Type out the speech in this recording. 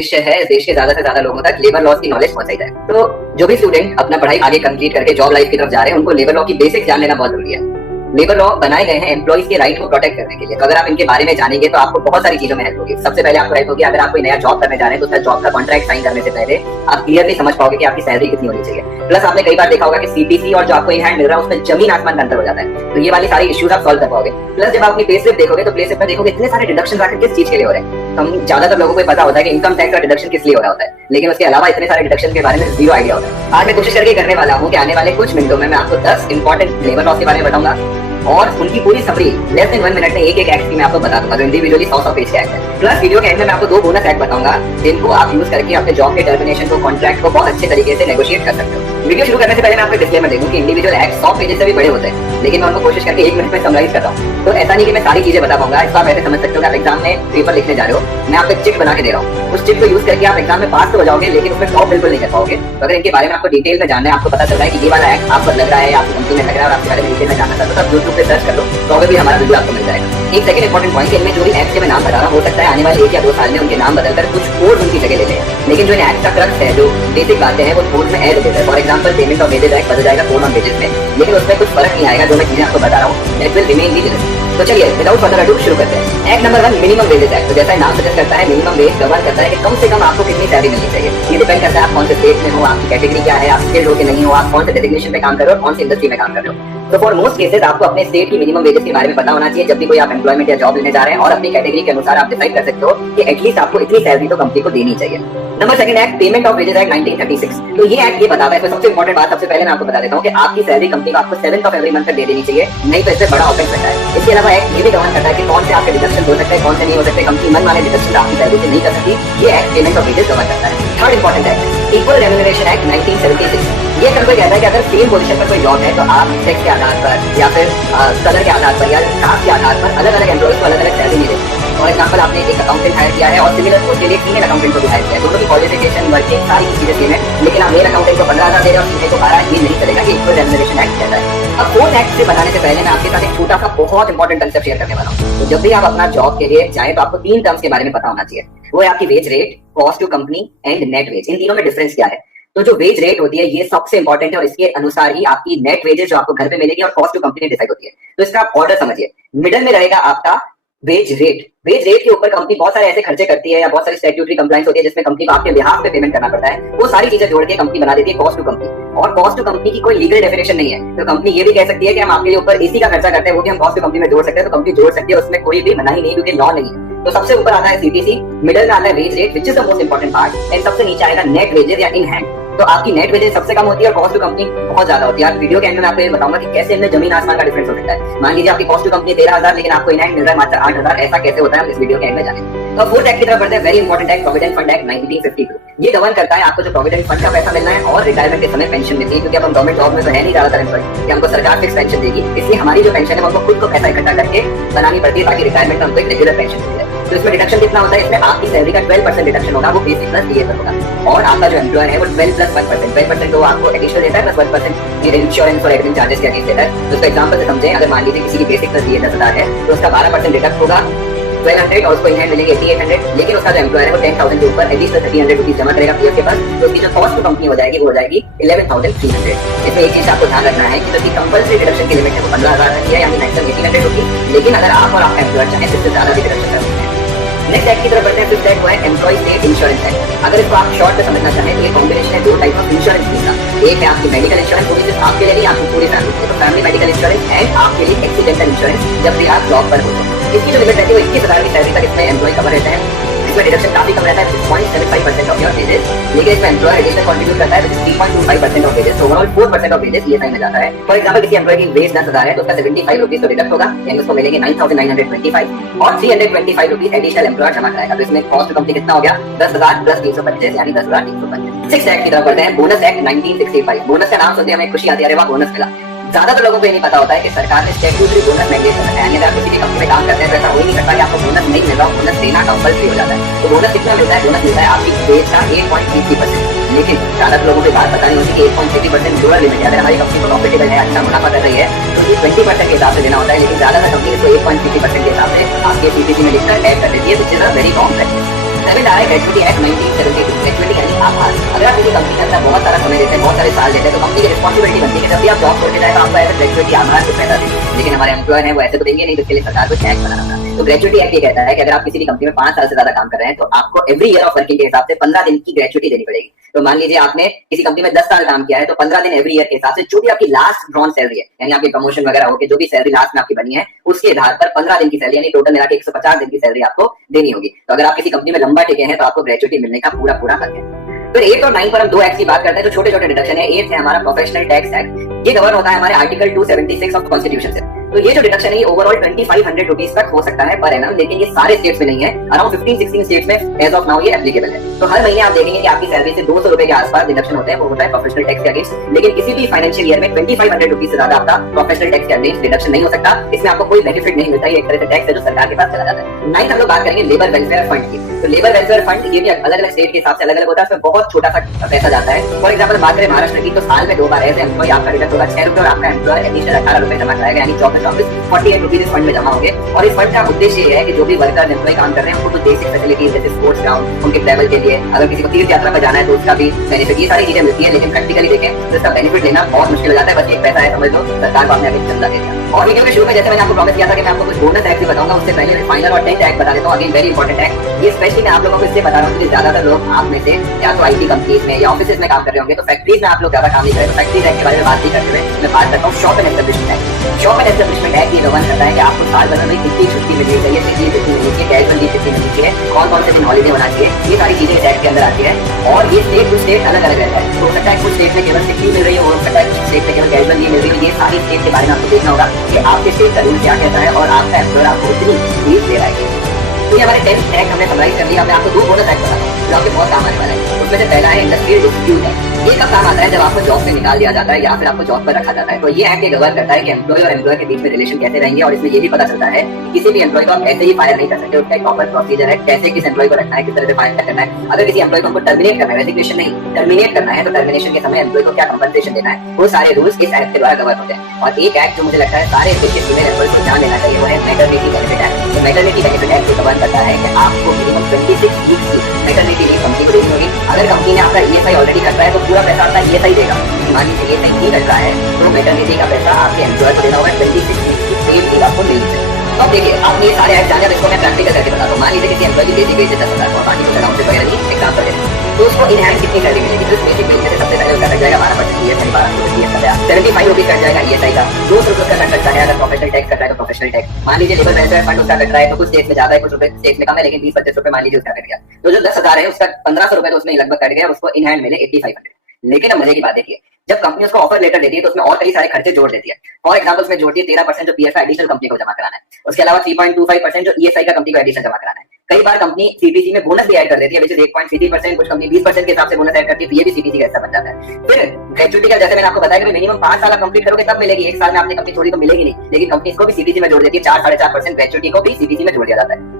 उद्देश्य है देश के ज्यादा से ज्यादा लोगों तक लेबर लॉज की नॉलेज पहुंचाई जाए। तो जो भी स्टूडेंट अपना पढ़ाई आगे कंप्लीट करके जॉब लाइफ की तरफ जा रहे हैं, उनको लेबर लॉ की बेसिक जान लेना बहुत जरूरी है। लेबर लॉ बनाए गए हैं एम्प्लॉइज के राइट को प्रोटेक्ट करने के लिए। तो अगर आप इनके बारे में जानेंगे तो आपको बहुत सारी चीजों में हेल्प होगी। सबसे पहले आपको हेल्प होगी, अगर आप कोई नया जॉब करने जा रहे हैं तो उसका जॉब का कॉन्ट्रैक्ट साइन करने से पहले आप क्लियरली समझ पाओगे कि आपकी सैलरी कितनी होनी चाहिए। प्लस आपने कई बार देखा होगा कि सीपीसी और जो आपको इन हैंड मिल रहा है उसमें जमीन आसमान का अंतर हो जाता है। तो ये वाली सारी इश्यूज आप सॉल्व कर पाओगे। प्लस जब आप अपनी पे स्लिप देखोगे तो पे स्लिप में देखोगे इतने सारे डिडक्शन आखिर किस चीज के लिए हो रहे हैं। हम ज्यादातर लोगों को पता होता है कि इनकम टैक्स का डिडक्शन किस लिए हो रहा होता है, लेकिन उसके अलावा इतने सारे डिडक्शन के बारे में जीरो आइडिया होता है। आज मैं कोशिश करके करने वाला हूँ कि आने वाले कुछ मिनटों में मैं आपको 10 इंपॉर्टेंट लेबर लॉस के बारे में बताऊंगा और उनकी पूरी समरी लेस देन 1 मिनट में एक एक्ट की मैं आपको बता दूंगा, जो इंडिविजुअली 100 पेज के एक्ट है। प्लस वीडियो के एंड में मैं आपको 2 बोनस एक्ट बताऊंगा जिनको आप यूज करके अपने जॉब के टर्मिनेशन को, कॉन्ट्रैक्ट को बहुत अच्छे तरीके से नेगोशिएट कर सकते हो। वीडियो शुरू करने से पहले मैं आपको डिस्क्लेमर दे दूं कि इंडिविजुअल एक्ट 100 पेजेस से भी बड़े होते हैं, लेकिन मैं उनको कोशिश करके 1 मिनट में समराइज करता हूँ। तो ऐसा नहीं कि मैं सारी चीजें बता पाऊंगा। इसको आप ऐसे समझ सकते हो कि आप एग्जाम में पेपर लिखने जा रहे हो, मैं आपको चिट बना के दे रहा हूँ। उस चिट को यूज करके आप एग्जाम में पास तो हो जाओगे, लेकिन उसमें टॉप बिल्कुल नहीं कर पाओगे। तो अगर इनके बारे में आपको डिटेल में जानना है, आपको पता चल रहा है कि ये वाला एक्ट आप पर लग रहा है, आपकी कंपनी में लग रहा है और आपके बारे में डिटेल में जानना चाहते हो, तो यूट्यूब पे सर्च कर लो, तो भी हमारा वीडियो आपको मिल जाएगा। एक सेकंड इंपॉर्टेंट पॉइंट, इनमें जो भी एक्ट के मैं नाम बता रहा हूं, हो सकता है आने वाले 1 या 2 साल में उनके नाम बदलकर कुछ कोड उनकी जगह ले लें, लेकिन जो इन एक्ट का क्रक्स है, जो बेसिक बातें हैं, वो कोड में ऐड होते हैं। For example payment of wages act बदल जाएगा कोड ऑन वेजेस में, लेकिन उसमें कुछ फर्क नहीं आएगा। जो मैं चीजें आपको बता रहा हूँ that will remain the same. तो चलिए विदाउट फर्दर अडू शुरू करते हैं। Act number 1, minimum wages act. तो जैसा नाम सजेस्ट करता है, मिनिमम वेज कवर करता है कि कम से कम आपको कितनी सैलरी मिलनी चाहिए। ये डिपेंड करता है आप कौन से स्टेट में हो, आपकी कैटेगरी क्या है, आप स्किल्ड हो कि नहीं हो, आप कौन से डेजिग्नेशन पे काम कर रहे हो, कौन सी इंडस्ट्री में काम कर रहे हो। तो फॉर मोस्ट केसेस आपको अपने स्टेट की मिनिमम वेजेस के बारे में पता होना चाहिए जब भी कोई आप एम्प्लॉयमेंट या जॉब लेने जा रहे हैं, और अपनी कैटेगरी के अनुसार आप डिसाइड कर सकते हो कि एटलीस्ट आपको इतनी सैलरी तो कंपनी को देनी चाहिए। Number 2 act, payment of wages act 1936। तो ये एक्ट ये बताता है, सबसे इंपॉर्टेंट बात सबसे पहले मैं आपको बता देता हूँ कि आपकी सैलरी कंपनी को आपको 7th ऑफ एवरी मंथ तक दे देनी चाहिए, नहीं तो इससे बड़ा ऑफेंस बनता है। इसके अलावा एक्ट ये भी कवर करता है कि कौन से आपके डिडक्शन हो सकते हैं, कौन से नहीं हो सकते। कंपनी मन माने डिडक्शन आपकी सैलरी से नहीं कर सकती। ये act payment of wages cover करता है। Third important act, equal remuneration act 1976। ये करके कहता है कि अगर सेम पोजीशन पर कोई जॉब है तो आप सेक्स के आधार पर या फिर कलर के आधार पर या कास्ट के आधार पर अलग अलग एम्प्लॉइज को अलग अलग सैलरी नहीं देते। फॉर एग्जाम्पल, आपने एक अकाउंटेंट हायर किया है और सिमिलर पोस्ट के लिए फीमेल अकाउंटेंट को भी हायर किया है, दोनों की क्वालिफिकेशन, वर्किंग सारी चीजें सेम है, लेकिन आप मेल अकाउंटेंट को 15,000 दे रहे हो और फीमेल को 12, ये नहीं चलेगा। ये इक्वल रेम्यूनरेशन एक्ट कहता है। अब 4th एक्ट से बनाने से पहले मैं आपके साथ एक छोटा सा बहुत इंपॉर्टेंट कंसेप्ट शेयर करने वाला हूँ। तो जब भी आप अपना जॉब के लिए जाए तो आपको 3 टर्म्स के बारे में पता होना चाहिए। वो है आपकी wage rate, cost to company and net wage. इन तीनों में डिफरेंस क्या है? तो जो वेज रेट होती है ये सबसे इंपॉर्टेंट है और इसके अनुसार ही आपकी नेट वेजेस जो आपको घर पे मिलेगी और कॉस्ट टू कंपनी डिसाइड होती है। तो इसका ऑर्डर समझिए, मिडल में रहेगा आपका वेज रेट। वेज रेट के ऊपर कंपनी बहुत सारे ऐसे खर्चे करती है या बहुत सारी स्टैट्यूटरी कंप्लायंस होती है जिसमें कंपनी को आपके बिहाफ पे पेमेंट करना पड़ता है। वो सारी चीजें जोड़ के कंपनी बना देती है कॉस्ट टू कंपनी। और कॉस्ट टू कंपनी की कोई लीगल डेफिनेशन नहीं है, तो कंपनी ये भी कह सकती है कि हम आपके लिए ऊपर एसी का खर्चा करते हैं, वो भी हम कॉस्ट टू कंपनी में जोड़ सकते हैं। तो कंपनी जोड़ सकती है, उसमें कोई भी मनाही नहीं, क्योंकि लॉ नहीं है। तो सबसे ऊपर आता है सीटीसी, मिडिल में आता है wage rate which is the most important part, and सबसे नीचे आएगा नेट वेजेस या इन हैंड। तो आपकी नेट वेजेस सबसे कम होती है और कॉस्ट टू कंपनी बहुत ज्यादा होती है। वीडियो के एंड में आपको ये बताऊंगा कि कैसे इनमें जमीन आसमान का डिफरेंस हो सकता है। मान लीजिए आपकी कॉस्ट टू कंपनी 13,000 लेकिन आपको इन हैंड मिल रहा है मात्र 8,000, ऐसा कैसे होता है हम इस वीडियो के एंड में जानेंगे। तो 4th एक्ट की तरफ बढ़ते हैं, very important act, provident fund act 1952। ये गवर्न करता है आपको जो प्रोविडेंट फंड का पैसा मिलना है और रिटायरमेंट के समय पेंशन मिलती है, क्योंकि अब हम गवर्नमेंट जॉब में तो है नहीं ज्यादातर एम्प्लॉय कि हमको सरकार फिक्स पेंशन देगी, इसलिए हमारी जो पेंशन है हमको खुद को पैसा इकट्ठा करके बनानी पड़ती है ताकि रिटायरमेंट में हमको एक रेगुलर पेंशन मिले। तो इसमें डिडक्शन कितना होता है? इसमें आपकी सैलरी का 12% डिडक्शन होगा, वो बेसिक प्लस डीए पर होगा, और आपका जो एम्प्लॉयर है वो 12 प्लस 1%, 12% तो आपको एडिशनल देता है, प्लस 1% ये इंश्योरेंस और एडमिन चार्जेस के अगेंस्ट देता है। तो उसका एग्जांपल से समझें, अगर मान लीजिए किसी की बेसिक प्लस डीए 10,000 है तो उसका 12% डिडक्ट होगा 1200 और उसको इन हैंड मिलेंगे 8800, लेकिन उसका जो एम्प्लॉयर है वो 10,000 के ऊपर एडिशनल 300 रुपीज जमा करेगा पीएफ के पास, तो उसकी जो कॉस्ट टू कंपनी हो जाएगी वो हो जाएगी 11,300। इसमें एक चीज आपको ध्यान रखना है कि जो कंपल्सरी डिडक्शन की लिमिट है वो 15,000 रखी है, यानी 1800 रुपीज, लेकिन अगर आप और आपका एम्प्लॉयर चाहें तो इससे ज्यादा भी डिडक्शन कर सकते हैं। नेक्स्ट एक्ट की तरफ बढ़ते हैं। 5th एक्ट वो है एम्प्लॉय स्टेट इंश्योरेंस एक्ट। अगर इसको आप शॉर्ट में समझना चाहें तो ये कॉम्बिनेशन है 2 टाइप ऑफ इंश्योरेंस का। एक है आपकी मेडिकल इंश्योरेंस, वो भी सिर्फ आपके लिए नहीं, आपकी पूरी फैमिली के लिए, तो फैमिली मेडिकल इंश्योरेंस, एंड आपके लिए एक्सीडेंटल इंश्योरेंस जब भी आप जॉब पर होते हैं। इसकी जो लिमिट रहती है वो 21,000 की सैलरी तक इसमें एम्प्लॉय कवर रहता है। इसमें डिडक्शन काफी कम रहता है, 6.75% ऑफ योर वेजेस, लेकिन इसमें एम्प्लॉयर एडिशनल कंट्रीब्यूट करता है 3.25% of wages, overall 4% of wages ESI में जाता है। फॉर एग्जांपल, किसी एम्प्लॉय की वेज 10,000 है तो उसका 75 रुपीज तो डिडक्ट होगा, यानी उसको मिलेंगे 9,925 और 325 रुपीज एडिशनल एम्प्लॉयर जमा कराएगा। तो इसमें कॉस्ट कंपनी कितना हो गया? 10,000 प्लस 325, यानी 10,325। 6th एक्ट की तरफ बढ़ते हैं, बोनस एक्ट 1965। बोनस का नाम सुनते हमें खुशी आती है, अरे वाह बोनस मिला। ज्यादातर लोगों को ये नहीं पता होता है कि सरकार ने स्टैट्यूटरी बोनस मैंडेट कर रखा है, यानी आप किसी भी कंपनी में काम करते हैं तो ऐसा हो ही नहीं सकता कि आपको बोनस नहीं मिल रहा, बोनस देना कंपल्सरी हो जाता है। तो बोनस कितना मिलता है? बोनस मिलता है आपकी वेज का 8.33%, लेकिन ज्यादातर लोगों को बात पता नहीं होती कि 8.33% लोअर लिमिट है। अगर हमारी कंपनी को प्रॉफिटेबल है, अच्छा मुनाफा कर रही है, तो ये 20% के हिसाब से देना होता है, लेकिन ज्यादातर कंपनी इसको 8.33% के हिसाब से आपके सीपीसी में लिखकर ऐड कर देती है, which is a very wrong practice. Seven आ रहा है ग्रेजुएटी एक्ट 1972। ग्रेजुएटी यानी आभार। अगर आप किसी कंपनी के अंदर बहुत सारा समय देते हैं, बहुत सारे साल देते हैं, तो कंपनी की रिस्पॉन्सिबिलिटी बनती है कि जब भी आप जॉब छोड़ के जाए तो आपको ऐसे ग्रेजुएटी आभार कुछ पैसा दें। लेकिन हमारे एम्प्लॉयर हैं वो ऐसे तो देंगे नहीं, तो इसके लिए सरकार को टैक्स बनाना था। तो ग्रेजुएटी एक्ट ये कहता है कि अगर आप किसी भी कंपनी में 5 साल से ज्यादा काम कर रहे हैं तो आपको एवरी ईयर ऑफ वर्किंग के हिसाब से 15 दिन की ग्रेजुएटी देनी पड़ेगी। तो मान लीजिए आपने किसी कंपनी में 10 साल काम किया है, तो 15 दिन एवरी ईयर के हिसाब से जो भी आपकी लास्ट ड्रॉन सैलरी है, यानी आपकी प्रमोशन वगैरह होकर जो भी सैलरी लास्ट में आपकी बनी है, उसके आधार पर 15 दिन की सैलरी यानी टोटल मिला के 150 दिन की सैलरी आपको देनी होगी। तो अगर आप किसी कंपनी में लंबा टिके हैं तो आपको ग्रेजुएटी मिलने का पूरा हक है। फिर 8 और 9 पर हम 2 एक्ट की बात करते हैं जो छोटे छोटे डिडक्शन है। 8 है हमारा प्रोफेशनल टैक्स एक्ट। ये गवर्न होता है हमारे आर्टिकल 276 ऑफ कॉन्स्टिट्यूशन से। तो ये जो डिडक्शन है ये ओवरऑल 2500 रुपीज तक हो सकता है पर एनम, लेकिन ये सारे स्टेट्स में नहीं है। अराउंड 15-16 स्टेट्स में एज ऑफ नाउ ये एप्लीकेबल है। तो हर महीने आप देखेंगे कि आपकी सैलरी से 200 रुपए के आसपास डिडक्शन होते हैं, वो होता है प्रोफेशनल टैक्स के अगेंस्ट। लेकिन किसी भी फाइनेंशियल ईयर में 2500 रुपीज से ज्यादा आपका प्रोफेशनल टैक्स के अगेंस्ट डिडक्शन नहीं हो सकता। इसमें आपको कोई बेनिफिट नहीं मिलता, ये एक तरह से टैक्स है जो सरकार के पास चला जाता है। 9 हम लोग बात करेंगे लेबर वेलफेयर फंड की। तो लेबर वेलफेयर फंड ये भी अलग अलग स्टेट के हिसाब से अलग अलग होता है, इसमें बहुत छोटा सा पैसा जाता है। फॉर एग्जाम्पल बात करें महाराष्ट्र की, तो साल में 2 बार एज एम्प्लॉय आपका डिडक्ट होगा 6 रुपए और आपका एम्प्लॉयर एडिशनल 18 रुपए जमा कराएगा, यानी 48 रुपीज इस फंड में जमा होंगे। और इस फंड का उद्देश्य ये है कि जो भी वर्कर एम्प्लॉय काम कर रहे हैं उनको कुछ बेसिक फैसिलिटीज जैसे स्पोर्ट्स ग्राउंड, उनके ट्रैवल के लिए, अगर किसी को तीर्थ यात्रा पर जाना है तो उसका भी बेनिफिट, ये सारी चीजें मिलती है। लेकिन प्रैक्टिकली देखें तो इसका बेनिफिट लेना बहुत मुश्किल हो जाता है। बस एक पैसा है, समझ लो सरकार को आपने आगे चंदा दे दिया। और वीडियो के शुरू में जैसे मैंने आपको प्रॉमिस किया था कि मैं आपको कुछ बोनस एक्ट भी बताऊंगा, उससे पहले फाइनल और 10th एक्ट बता देता हूँ। Again very important act. ये स्पेशली मैं आप लोगों को इसलिए बता रहा हूँ कि ज्यादातर लोग आप में से या तो आईटी कंपनीज में या ऑफिस में काम कर रहे होंगे, तो फैक्ट्रीज में आप लोग ज्यादा काम नहीं करें। तो फैक्ट्रीज एक्ट के बारे में बात नहीं करते हुए मैं बात करता हूँ shop and establishment act. Shop and establishment act ये गवर्न करता है कि आपको साल भर में कितनी छुट्टी मिलनी चाहिए, सिक लीव कितनी मिलनी चाहिए, कैजुअल लीव कितनी मिलनी चाहिए, कौन से दिन हॉलीडे होना चाहिए, ये सारी चीजें इस एक्ट के अंदर आती है। और ये स्टेट टू स्टेट अलग अलग रहता है। हो सकता है कुछ स्टेट में केवल सिक लीव मिल रही हो सकता है कुछ स्टेट में केवल कैजुअल लीव मिल रही हो। ये सारी स्टेट के बारे में आपको देखना होगा कि आपके स्टेट का रूल क्या कहता है और आपका एम्प्लॉयर आपको कितनी लीव दे रहा है। तो ये हमारे 10th एक्ट हमने समराइज कर लिया। मैं आपको 2 बोनस एक्ट बताता हूँ जो आपके बहुत काम आने वाला है। उसमें से पहला है इंडस्ट्रियल डिस्प्यूट एक्ट। ये कब काम आता है? जब आपको जॉब से निकाल दिया जाता है या फिर आपको जॉब पर रखा जाता है। तो ये एक्ट ये गवर्न करता है कि एम्प्लॉय और एम्प्लॉयर के बीच में रिलेशन कैसे रहेंगे। और इसमें ये भी पता चलता है कि किसी भी एम्प्लॉय को आप ऐसे ही फायर नहीं कर सकते। उसका एक प्रॉपर प्रोसीजर है, कैसे किस एम्प्लॉय को रखना है, किस तरह से फायर करना है। अगर किसी एम्प्लॉय को हमको टर्मिनेट करना है, रेजिग्नेशन नहीं टर्मिनेट करना है, तो टर्मिनेशन के समय एम्प्लॉय को क्या कंपनसेशन देना है, वो सारे रूल्स इस एक्ट के द्वारा गवर्न होते हैं। और एक एक्ट जो मुझे लगता है सारे फीमेल एम्प्लॉयज को ध्यान देना चाहिए, वो है मैटरनिटी बेनिफिट एक्ट। तो मैटरनिटी बेनिफिट एक्ट गवर्न करता है कि आपको मिनिमम 26 वीक्स की मैटरनिटी लीव कंपनी को देनी होगी। अगर कंपनी ने आपका ईएसआई ऑलरेडी कट रहा है तो पूरा पैसा आपका ईएसआई देगा। मान लीजिए ईएसआई नहीं कट रहा है तो मैटरनिटी का पैसा आपके एम्प्लॉयर को देना होगा। 26 वीक्स की पेड लीव आपको मिलनी चाहिए। अब देखिए आपने ये सारे एक्ट जाने, अब इसको मैं प्रैक्टिकल करके बताता हूँ। मान लीजिए किसी एम्प्लॉय की बेसिक वेज 10,000 और बाकी कुछ अलाउंसेस वगैरह नहीं एग्जाम्पल है, तो उसको इन हैंड कितनी सैलरी मिलेगी? तो बेसिक वेज से सबसे पहले उसका कट जाएगा 12% ईएसआई, 12% का 75 रुपीज कट जाएगा ईएसआई का, 200 रुपये का कट सकता है। अगर प्रोफेशनल टैक्स कट रहा है तो प्रोफेशनल टैक्स। मान लीजिए लेबर वेलफेयर फंड उसका कट रहा है तो कुछ स्टेट में ज्यादा है, कुछ स्टेट में कम है, लेकिन 20-25 रुपए मान लीजिए उसका कट गया। तो जो 10,000 है उसका 1500 रुपए तो उसमें लगभग कट गया, उसको इन हैंड मिले 8500। लेकिन अब मजे की बात देखिए, जब कंपनी उसको ऑफर लेटर देती है तो उसमें और कई सारे खर्चे जोड़ देती है। फॉर एग्जांपल उसमें जोड़ती है 13% जो पीएफ एडिशनल कंपनी को जमा कराना है, उसके अलावा 3.25% जो ईएसआई का कंपनी को एडिशनल जमा कराना है। कई बार कंपनी सीपीसी में बोनस भी ऐड कर देती है, 1.33%, कुछ कंपनी 20% के हिसाब से बोनस ऐड करती है, तो ये भी सीपीसी का हिस्सा बन जाता है। फिर ग्रेजुएटी का जैसे मैंने आपको बताया कि मिनिमम 5 साल कंप्लीट करोगे तब मिलेगी, 1 साल में आपने कंपनी छोड़ी तो मिलेगी नहीं, लेकिन कंपनी इसको भी सीपीसी में जोड़ देती है। 4-4.5% ग्रेजुएटी को भी सीपीसी में जोड़ दिया जाता है।